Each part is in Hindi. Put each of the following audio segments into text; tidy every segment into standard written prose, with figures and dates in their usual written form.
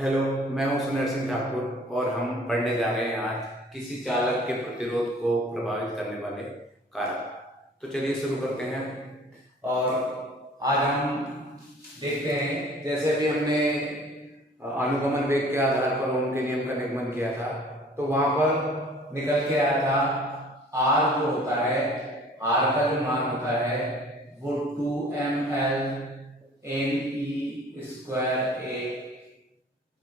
हेलो, मैं हूं सुनील सिंह ठाकुर और हम पढ़ने जा रहे हैं आज किसी चालक के प्रतिरोध को प्रभावित करने वाले कारक। तो चलिए शुरू करते हैं। और आज हम देखते हैं, जैसे अभी हमने अनुगमन वेग के आधार पर ओम के नियम का निगमन किया था, तो वहां पर निकल के आया था आर जो होता है, आर का जो मान होता है वो 2ml NE² A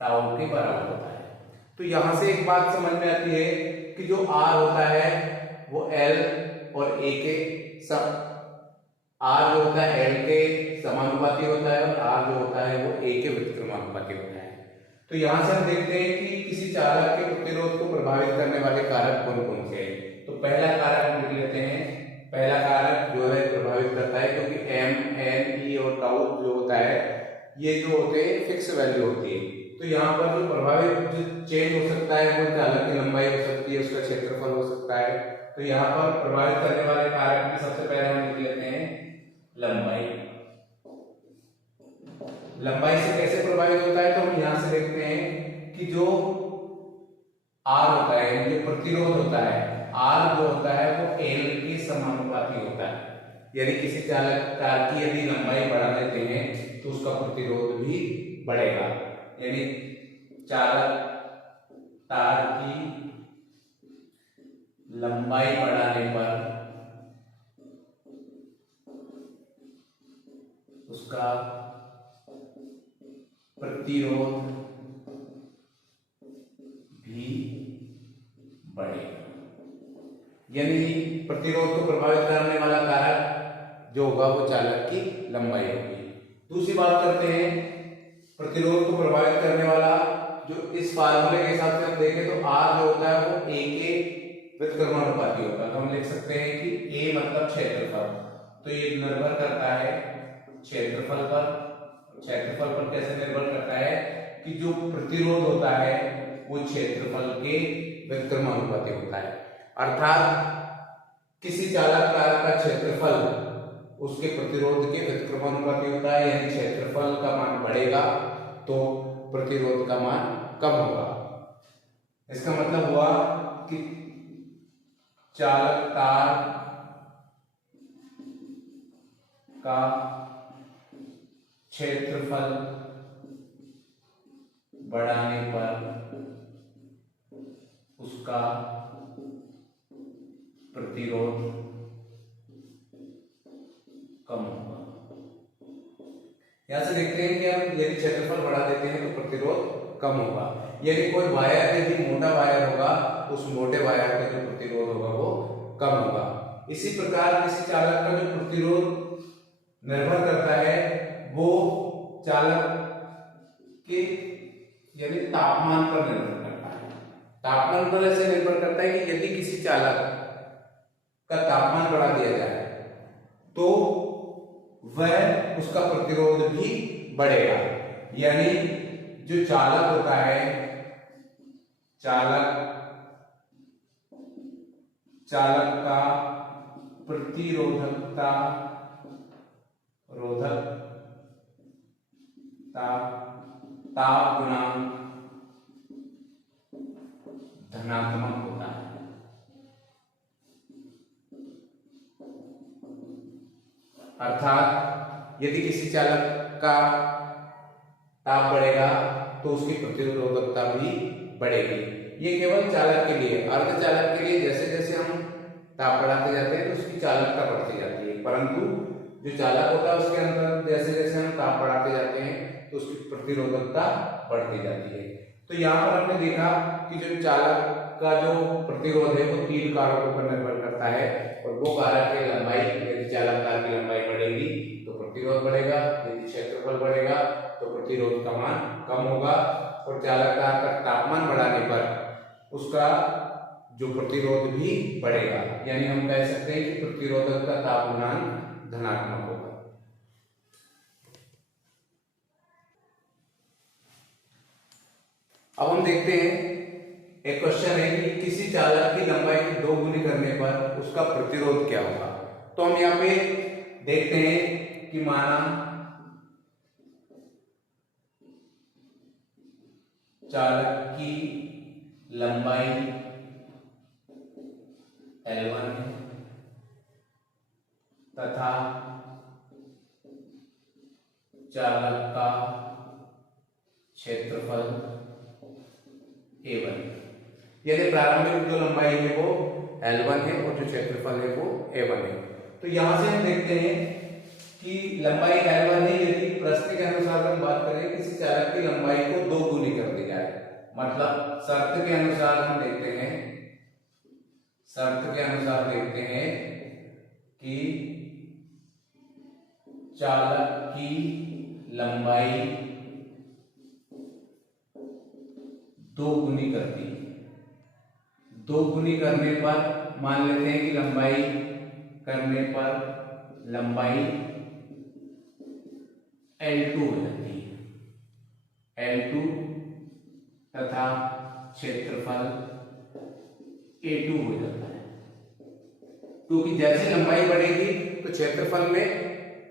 टाउ के बराबर होता है। तो यहां से एक बात समझ में आती है कि जो R होता है वो L और A के सब R जो होता है L के समानुपाती होता है और R जो होता है वो A के व्युत्क्रमानुपाती होता है। तो यहां से हम देखते हैं कि किसी चालक के प्रतिरोध को प्रभावित करने वाले कारक कौन कौन से हैं। तो पहला कारक हम लिख लेते हैं। पहला कारक जो है प्रभावित करता है, क्योंकि M, N, E और टाउ जो होता है ये जो होते हैं फिक्स वैल्यू होती है। तो यहाँ पर जो प्रभावित चेंज हो सकता है वो चालक की लंबाई हो सकती है, उसका क्षेत्रफल हो सकता है। तो यहाँ पर प्रभावित करने वाले कारक में सबसे पहले हम लिख लेते हैं लंबाई। लंबाई से कैसे प्रभावित होता है, तो हम यहाँ से देखते हैं कि जो R होता है, जो प्रतिरोध होता है, R जो होता है वो L के समानुपाती होता है। यानी किसी चालक तार की यदि लंबाई बढ़ा देते हैं तो उसका प्रतिरोध भी बढ़ेगा। यानी चालक तार की लंबाई बढ़ाने पर उसका प्रतिरोध भी बढ़ेगा। यानी प्रतिरोध को प्रभावित करने वाला कारक जो होगा वो चालक की लंबाई होगी। दूसरी बात करते हैं, प्रतिरोध को प्रभावित करने वाला जो इस फार्मूले के हिसाब से हम देखें तो R जो होता है वो A के व्युत्क्रमानुपाती होता है। तो हम लिख सकते हैं कि A मतलब क्षेत्रफल। तो ये निर्भर करता है क्षेत्रफल पर। क्षेत्रफल पर कैसे निर्भर करता है कि जो प्रतिरोध होता है वो क्षेत्रफल के व्युत्क्रमानुपाती होता है। अर्थात किसी चालक तार का क्षेत्रफल उसके प्रतिरोध के व्युत्क्रमानुपाती होता है। यानी क्षेत्रफल का मान बढ़ेगा तो प्रतिरोध का मान कम होगा। इसका मतलब हुआ कि चालक तार का क्षेत्रफल बढ़ाने पर उसका प्रतिरोध कम होगा। यहां से देखते हैं कि हम यदि क्षेत्रफल बढ़ा देते हैं तो प्रतिरोध कम होगा। यदि कोई वायर यदि मोटा वायर होगा तो उस मोटे वायर का जो प्रतिरोध होगा वो कम होगा। इसी प्रकार किसी चालक का जो प्रतिरोध निर्भर करता है वो चालक के यानी तापमान पर निर्भर करता है। तापमान पर ऐसे निर्भर करता है कि यदि किसी चालक का तापमान बढ़ा दिया जाए तो वह उसका प्रतिरोध भी बढ़ेगा। यानी जो चालक होता है, चालक का प्रतिरोधकता ताप गुणांक धनात्मक होता है। अर्थात यदि किसी चालक का ताप बढ़ेगा तो उसकी प्रतिरोधकता भी बढ़ेगी। ये केवल चालक के लिए। अर्धचालक के लिए जैसे जैसे हम ताप बढ़ाते जाते हैं तो उसकी चालकता बढ़ती जाती है, परंतु जो चालक होता है उसके अंदर जैसे जैसे हम ताप बढ़ाते जाते हैं तो उसकी प्रतिरोधकता बढ़ती जाती है। तो यहाँ पर हमने देखा कि जो चालक का जो प्रतिरोध है वो 3 कारकों पर निर्भर करता है, और वो कारक है लंबाई। यदि चालक तार की लंबाई बढ़ेगी तो प्रतिरोध बढ़ेगा, यदि क्षेत्रफल बढ़ेगा तो प्रतिरोध का मान कम होगा, और चालक तार का तापमान बढ़ाने पर उसका जो प्रतिरोध भी बढ़ेगा। यानी हम कह सकते हैं कि प्रतिरोधक का ताप गुणांक धनात्मक होगा। अब हम देखते हैं, एक क्वेश्चन है कि किसी चालक की लंबाई 2 गुनी करने पर उसका प्रतिरोध क्या होगा। तो हम यहाँ पे देखते हैं कि माना चालक की लंबाई L1 है तथा चालक का क्षेत्रफल A1। यानी प्रारंभिक जो लंबाई है वो L1 है और जो क्षेत्रफल है वो A1 है। तो यहां से हम देखते हैं कि लंबाई L1 है, यदि प्रश्न के अनुसार हम बात करें किसी चालक की लंबाई को 2 गुनी कर दी जाए, मतलब शर्त के अनुसार हम देखते हैं, शर्त के अनुसार देखते हैं कि चालक की लंबाई 2 गुनी कर दी। 2 गुनी करने पर मान लेते हैं कि लंबाई करने पर लंबाई L2 हो जाती है, L2 तथा क्षेत्रफल A2 हो जाता है। क्योंकि जैसे लंबाई बढ़ेगी तो क्षेत्रफल में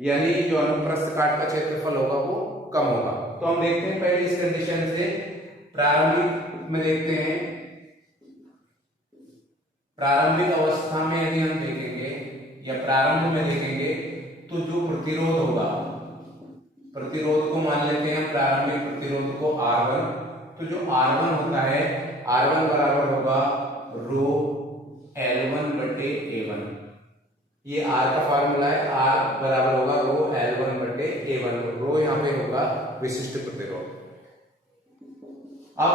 यानी जो अनुप्रस्थ काट का क्षेत्रफल होगा वो कम होगा। तो हम देखते हैं पहले इस कंडीशन से प्रारंभिक में देखते हैं, प्रारंभिक अवस्था में यदि हम देखेंगे या प्रारंभ में देखेंगे तो जो प्रतिरोध होगा, प्रतिरोध को मान लेते हैं प्रारंभिक प्रतिरोध को R1। तो जो R1 होता है, R1 बराबर होगा रो L1 बटे A1। ये R का फार्मूला है, R बराबर होगा रो L1 बटे A1। रो यहाँ पे होगा विशिष्ट प्रतिरोध। अब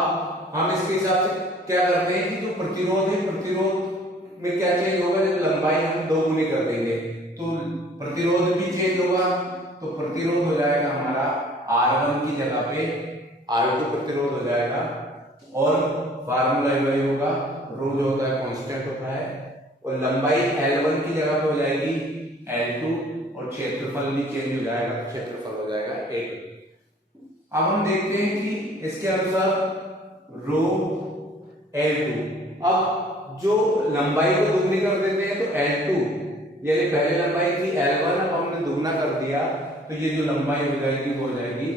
हम इसके हिसाब से क्या करते हैं कि जो प्रतिरोध है, प्रतिरोध में क्या चेंज होगा, जब लंबाई हम 2 गुनी कर देंगे तो प्रतिरोध भी चेंज होगा। तो प्रतिरोध हो जाएगा हमारा R1 की जगह पे R2 प्रतिरोध हो जाएगा और फार्मूला वही होगा, रो जो होता है कांस्टेंट होता है, और लंबाई L1 की जगह पे हो जाएगी L2 और क्षेत्रफल भी चेंज हो जाएगा, क्षेत्रफल हो जाएगा A2। अब हम देखते हैं कि इसके अनुसार रो L2, अब जो लंबाई को दुगनी कर देते हैं तो L2 यानी पहले लंबाई थी L1, अब हमने दुगना कर दिया तो ये जो लंबाई हो जाएगी वो हो जाएगी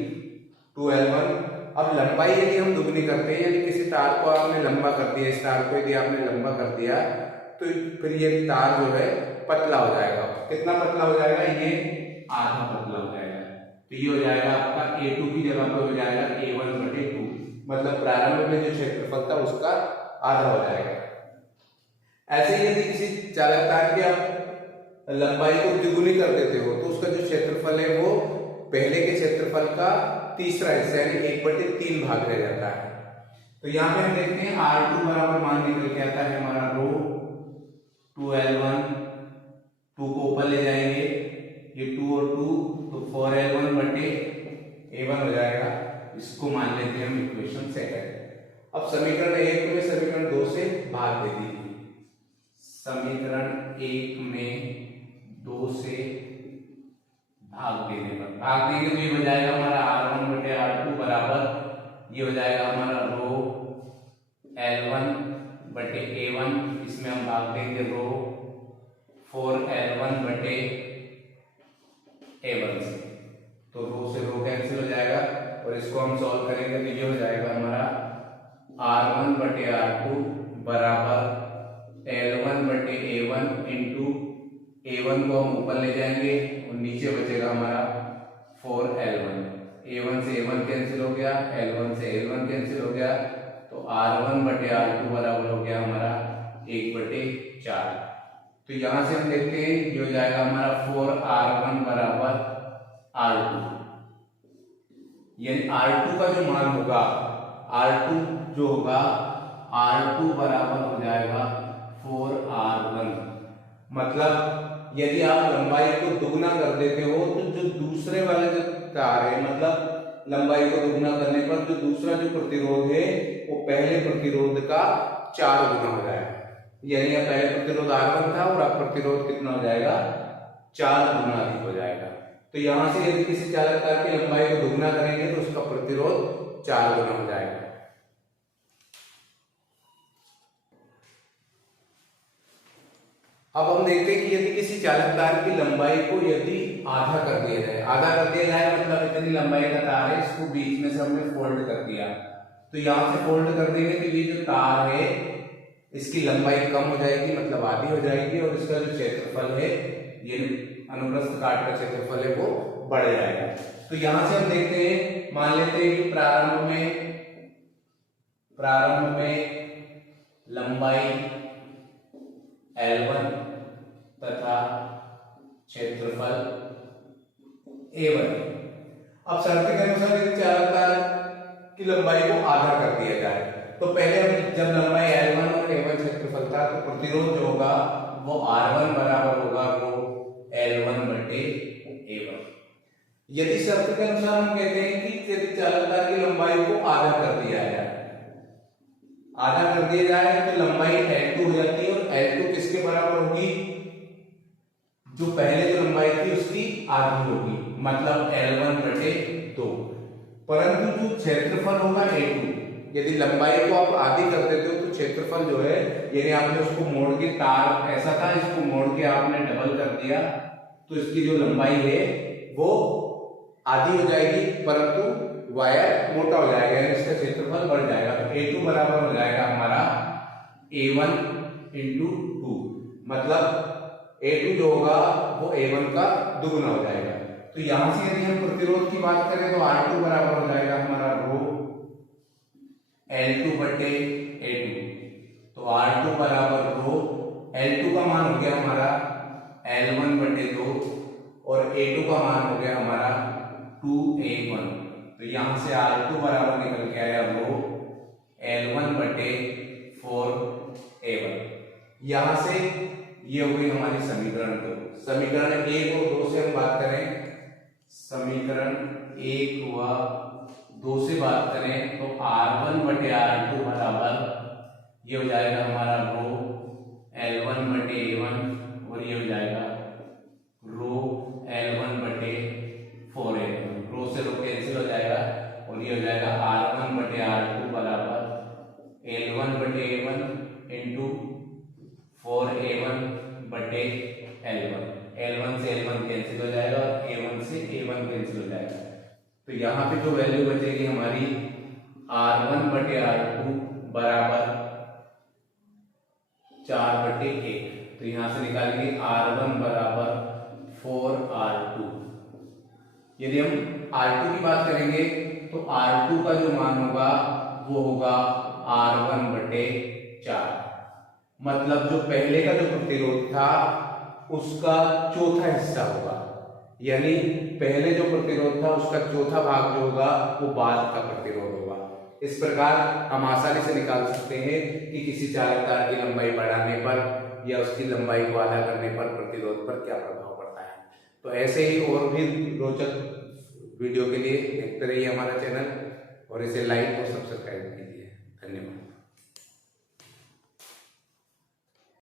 2L1। अब लंबाई यदि हम दुगनी करते हैं, यदि किसी तार को आपने लंबा कर दिया, इस तार को यदि आपने लंबा कर दिया तो फिर ये तार जो है पतला हो जाएगा। कितना पतला हो जाएगा, ये आधा पतला हो जाएगा। तो ये हो जाएगा आपका A2 की जगह पे हो जाएगा A1 बटे 2, मतलब प्रारंभ में जो क्षेत्रफल था उसका आधा हो जाएगा। ऐसे ही यदि किसी चालक तार की आप लंबाई को द्विगुनी कर देते हो तो उसका जो क्षेत्रफल है वो पहले के क्षेत्रफल का तीसरा हिस्सा यानी 1/3 भाग रह जाता है। तो यहाँ पे हम देखते हैं R2 बराबर मान निकल के आता है हमारा रो 2L1, 2 को ऊपर ले जाएंगे, ये 2 और 2 तो 4L1 बटे A1 हो जाएगा। इसको मान लेते हैं हम इक्वेशन सेकंड। अब समीकरण 1 में समीकरण 2 से भाग दे दीजिए। समीकरण 1 में 2 से भाग देने पर, भाग देंगे तो ये हो जाएगा हमारा R1 बटे R2 बराबर, ये हो जाएगा हमारा रो L1 बटे A1, इसमें हम भाग देंगे रो 4L1 बटे A1 से, तो रो से रो कैंसिल हो जाएगा और इसको हम सॉल्व करेंगे तो ये हो जाएगा हमारा R1 बटे R2 बराबर L1 बटे A1 इंटू A1 को हम ऊपर ले जाएंगे और नीचे बचेगा हमारा 4L1। A1 से A1 कैंसिल हो गया, L1 से L1 कैंसिल हो गया, तो R1 बटे R2 बराबर हो गया हमारा 1/4। तो यहां से हम देखते हैं ये हो जाएगा हमारा 4R1 बराबर R2, यानी R2 का जो मान होगा, R2 जो होगा R2 बराबर हो जाएगा 4R1। मतलब यदि आप लंबाई को दुगना कर देते हो तो जो दूसरे वाले जो तार है, मतलब लंबाई को दुगना करने पर जो दूसरा जो प्रतिरोध है वो पहले प्रतिरोध का 4 गुना हो जाएगा। यानी यह पहले प्रतिरोध R1 था और अब प्रतिरोध कितना हो जाएगा, 4 गुना अधिक हो जाएगा। तो यहां से यदि किसी चालक तार की लंबाई को दुगना करेंगे तो उसका प्रतिरोध 4 गुना हो जाएगा। अब हम देखते हैं कि यदि किसी चालक तार की लंबाई को यदि आधा कर दिया जाए, आधा कर दिया जाए मतलब इतनी लंबाई का तार है, इसको बीच में से हमने फोल्ड कर दिया, तो यहाँ से फोल्ड कर देंगे तो ये जो तार है इसकी लंबाई कम हो जाएगी, मतलब आधी हो जाएगी, और इसका जो क्षेत्रफल है, ये अनुप्रस्थ काट का क्षेत्रफल है, वो बढ़ जाएगा। तो यहां से हम देखते हैं, मान लेते हैं कि प्रारंभ में लंबाई L1 तथा क्षेत्रफल A1। अब शर्त के अनुसार यदि चालकता की लंबाई को आधा कर दिया जाए, तो पहले हम जब लंबाई L1 और A1 क्षेत्रफल था तो प्रतिरोध जो होगा वो R1 बराबर होगा वो L1 बटे A1। यदि शर्त के अनुसार हम कहते हैं कि यदि चालकता की लंबाई को आधा कर दिया जाए तो लंबाई L2 हो जाती है, और L2 किसके बराबर होगी, जो पहले जो लंबाई थी उसकी आधी होगी, मतलब L1 बटे 2। परंतु जो क्षेत्रफल होगा A2, यदि लंबाई को आप आधी कर देते हो तो क्षेत्रफल जो है, यदि आपने उसको मोड़ के, तार ऐसा था इसको मोड़ के आपने डबल कर दिया तो इसकी जो लंबाई है वो आधी हो जाएगी, परंतु वायर मोटा हो जाएगा, यानी इसका क्षेत्रफल बढ़ जाएगा। तो A2 बराबर हो जाएगा हमारा A1 इंटू 2, मतलब A2 जो होगा वो A1 का दुगुना हो जाएगा। तो यहां से यदि हम प्रतिरोध की बात करें तो R2 बराबर हो जाएगा हमारा रो L2 बटे A2। तो R2 बराबर रो L2 का मान हो गया हमारा L1 बटे 2, और A2 का मान हो गया हमारा 2A1। तो यहां से R2 बराबर निकल के आया रो L1 बटे 4A1। यहां से ये हो गई हमारी समीकरण 2। समीकरण 1 और 2 से हम बात करें, समीकरण 1 व 2 से बात करें तो R1 बटे R2 बराबर ये हो जाएगा हमारा रो L1 बटे A1, और ये हो जाएगा रो L1 बटे 4A1। रो से रो कैंसिल हो जाएगा, और ये हो जाएगा R1 बटे R2 बराबर L1 बटे A1 इंटू 4A1 बटे L1। L1 से L1 कैंसिल हो जाएगा, और A1 से A1 कैंसिल हो जाएगा। तो यहाँ पे जो वैल्यू बचेगी हमारी R1 बटे R2 बराबर 4 बटे 1। तो यहाँ से निकालेंगे R1 बराबर 4R2। यदि हम R2 की बात करेंगे तो R2 का जो मान होगा वो होगा R1 बटे 4, मतलब जो पहले का जो प्रतिरोध था उसका चौथा हिस्सा होगा, यानी पहले जो प्रतिरोध था उसका चौथा भाग जो होगा वो बाद का प्रतिरोध होगा। इस प्रकार हम आसानी से निकाल सकते हैं कि किसी चालक तार की लंबाई बढ़ाने पर या उसकी लंबाई को आधा करने पर प्रतिरोध पर क्या प्रभाव पड़ता है। तो ऐसे ही और भी रोचक वीडियो के लिए देखते रहिए हमारा चैनल, और इसे लाइक और सब्सक्राइब कीजिए। धन्यवाद।